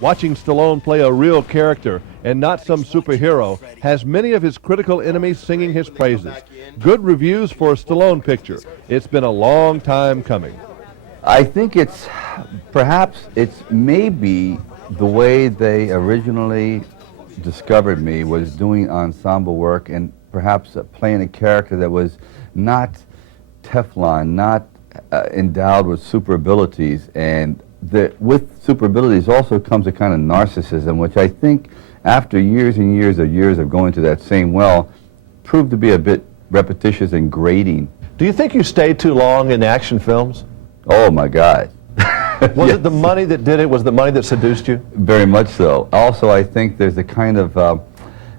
Watching Stallone play a real character and not some superhero has many of his critical enemies singing his praises. Good reviews for a Stallone picture. It's been a long time coming. I think perhaps it's maybe the way they originally discovered me was doing ensemble work and perhaps playing a character that was not Teflon, not endowed with super abilities, and with super abilities also comes a kind of narcissism, which I think after years and years of going to that same well proved to be a bit repetitious and grating. Do you think you stayed too long in action films? Oh my God. Was it the money that did it? Was it the money that seduced you? Very much so. Also, I think there's a kind of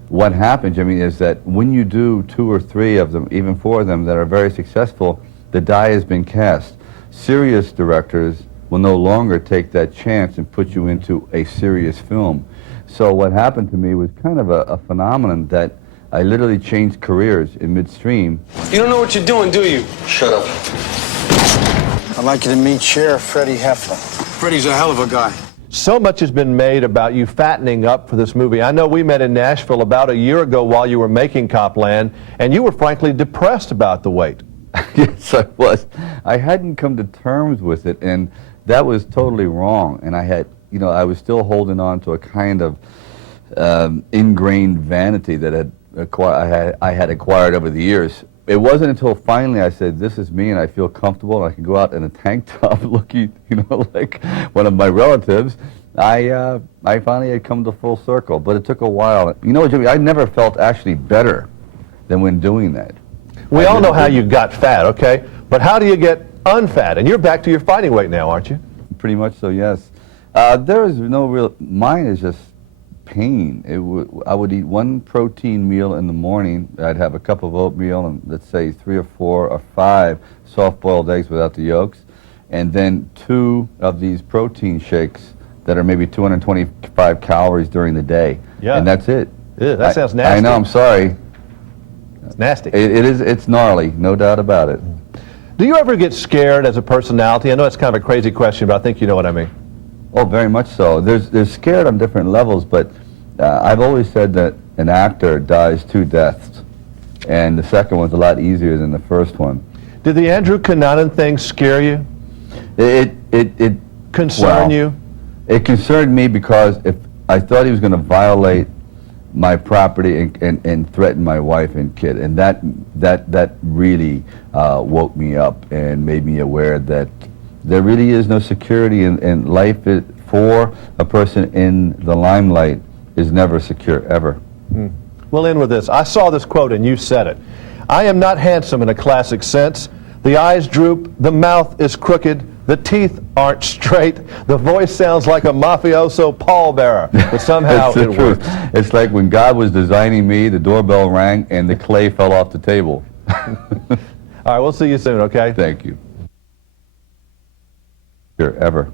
what happens, Jimmy, is that when you do 2 or 3 of them, even 4 of them that are very successful, the die has been cast. Serious directors will no longer take that chance and put you into a serious film. So what happened to me was kind of a phenomenon that I literally changed careers in midstream. You don't know what you're doing, do you? Shut up. I'd like you to meet Sheriff Freddie Heflin. Freddie's a hell of a guy. So much has been made about you fattening up for this movie. I know we met in Nashville about a year ago while you were making Copland, and you were frankly depressed about the weight. Yes, I was. I hadn't come to terms with it, and that was totally wrong. And I had, I was still holding on to a kind of ingrained vanity that I had acquired over the years. It wasn't until finally I said, this is me and I feel comfortable and I can go out in a tank top looking, like one of my relatives. I finally had come to full circle, but it took a while. Jimmy, I never felt actually better than when doing that. We all know how you got fat, okay? But how do you get unfat? And you're back to your fighting weight now, aren't you? Pretty much so, yes. There is no real, mine is just pain. I would eat 1 protein meal in the morning. I'd have a cup of oatmeal and let's say 3 or 4 or 5 soft-boiled eggs without the yolks, and then 2 of these protein shakes that are maybe 225 calories during the day. Yeah. And that's it. Ew, that sounds nasty. I know, I'm sorry. It's nasty. It's gnarly, no doubt about it. Do you ever get scared as a personality? I know it's kind of a crazy question, but I think you know what I mean. Oh, very much so. There's scared on different levels, but I've always said that an actor dies 2 deaths, and the second one's a lot easier than the first one. Did the Andrew Cunanan thing scare you? It concern you? It concerned me because if I thought he was going to violate my property and threaten my wife and kid, and that really woke me up and made me aware that there really is no security in life. For a person in the limelight is never secure, ever. We'll end with this. I saw this quote and you said it. I am not handsome in a classic sense. The eyes droop, the mouth is crooked, the teeth aren't straight, the voice sounds like a mafioso pallbearer, but somehow it works. It's like when God was designing me, the doorbell rang and the clay fell off the table. All right, we'll see you soon, okay? Thank you. Sure, ever.